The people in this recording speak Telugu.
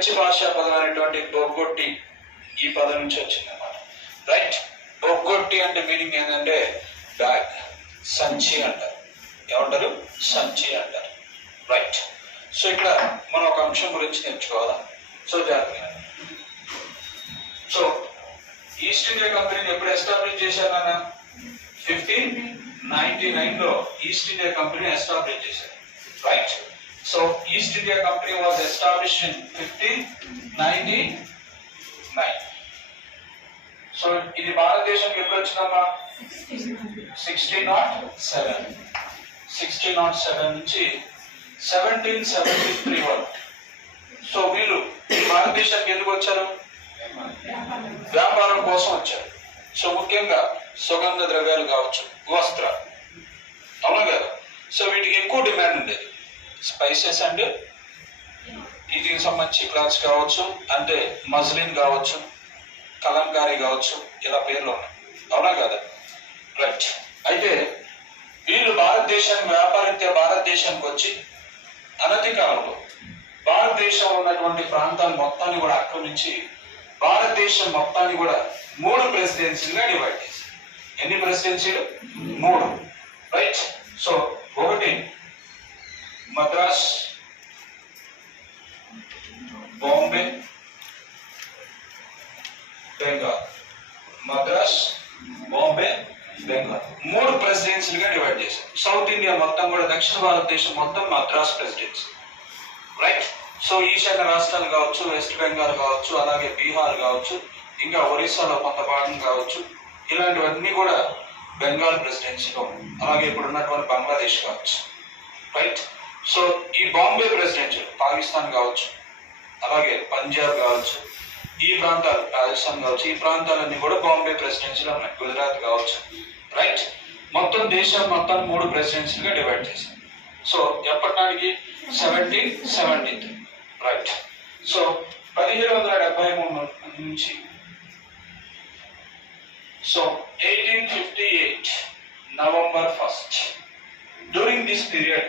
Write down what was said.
ఫ్రెంచ్ భాషా పదం అనేటువంటి బొగ్గొట్టి ఈ పదం నుంచి వచ్చింది అన్నమాట. రైట్. బొగ్గొట్టి అంటే మీనింగ్ ఏంటంటే బ్యాగ్, సంచి అంటారు. ఏమంటారు? సంచి అంటారు. రైట్. సో ఇక్కడ మనం ఒక అంశం గురించి నేర్చుకోవాలా. సో జాగ్రత్తగా. సో ఈస్ట్ ఇండియా కంపెనీని ఎప్పుడు ఎస్టాబ్లిష్ చేశారు నాన్న? 1599లో ఈస్ట్ ఇండియా కంపెనీ ఎస్టాబ్లిష్ చేశారు. Right. So east India company was established in 1599. So ఇది భారతదేశానికి ఎప్పుడు వచ్చిందమ్మా? 1607 నుంచి 1773 వరకు. సో వీళ్ళు భారతదేశానికి ఎందుకు వచ్చారు? వ్యాపారం కోసం వచ్చారు. సో ముఖ్యంగా సుగంధ ద్రవ్యాలు కావచ్చు, వస్త్రాలు, అవును కదా. సో వీటికి ఎక్కువ డిమాండ్ ఉండేది. స్పైసెస్ అండ్ వీటికి సంబంధించి క్లాత్స్ కావచ్చు, అంటే మజ్లిన్ కావచ్చు, కలంకారీ కావచ్చు, ఇలా పేర్లు ఉన్నాయి, అవునా కదా. రైట్. అయితే వీళ్ళు వ్యాపారీత్యా భారతదేశానికి వచ్చి అనతి కాలంలో భారతదేశంలో ఉన్నటువంటి ప్రాంతాలు మొత్తాన్ని కూడా ఆక్రమించి భారతదేశం మొత్తాన్ని కూడా 3 ప్రెసిడెన్సీలుగా డివైడ్ చేశారు. ఎన్ని ప్రెసిడెన్సీలు? 3. రైట్. సో ఒకటి మద్రాస్, బాంబే, బెంగాల్. మద్రాస్, బాంబే, బెంగాల్ 3 ప్రెసిడెన్సీలుగా డివైడ్ చేశారు. సౌత్ ఇండియా మొత్తం కూడా, దక్షిణ భారతదేశం మొత్తం మద్రాస్ ప్రెసిడెన్సీ. రైట్. సో ఈశాన్య రాష్ట్రాలు కావచ్చు, వెస్ట్ బెంగాల్ కావచ్చు, అలాగే బీహార్ కావచ్చు, ఇంకా ఒరిస్సాలో కొంత భాగం కావచ్చు, ఇలాంటివన్నీ కూడా బెంగాల్ ప్రెసిడెన్సీలో, అలాగే ఇప్పుడు ఉన్నటువంటి బంగ్లాదేశ్ కావచ్చు. రైట్. సో ఈ బాంబే ప్రెసిడెన్సీ పాకిస్తాన్ కావచ్చు, అలాగే పంజాబ్ కావచ్చు, ఈ ప్రాంతాలు రాజస్థాన్ కావచ్చు, ఈ ప్రాంతాలన్నీ కూడా బాంబే ప్రెసిడెన్సీలో ఉన్నాయి. గుజరాత్ కావచ్చు. రైట్. మొత్తం దేశం మొత్తం 3 ప్రెసిడెన్సీలుగా డివైడ్ చేశారు. సో ఎప్పటి నాటికి? 1773. రైట్. సో 1773 నుంచి 1858 November 1st. During this period,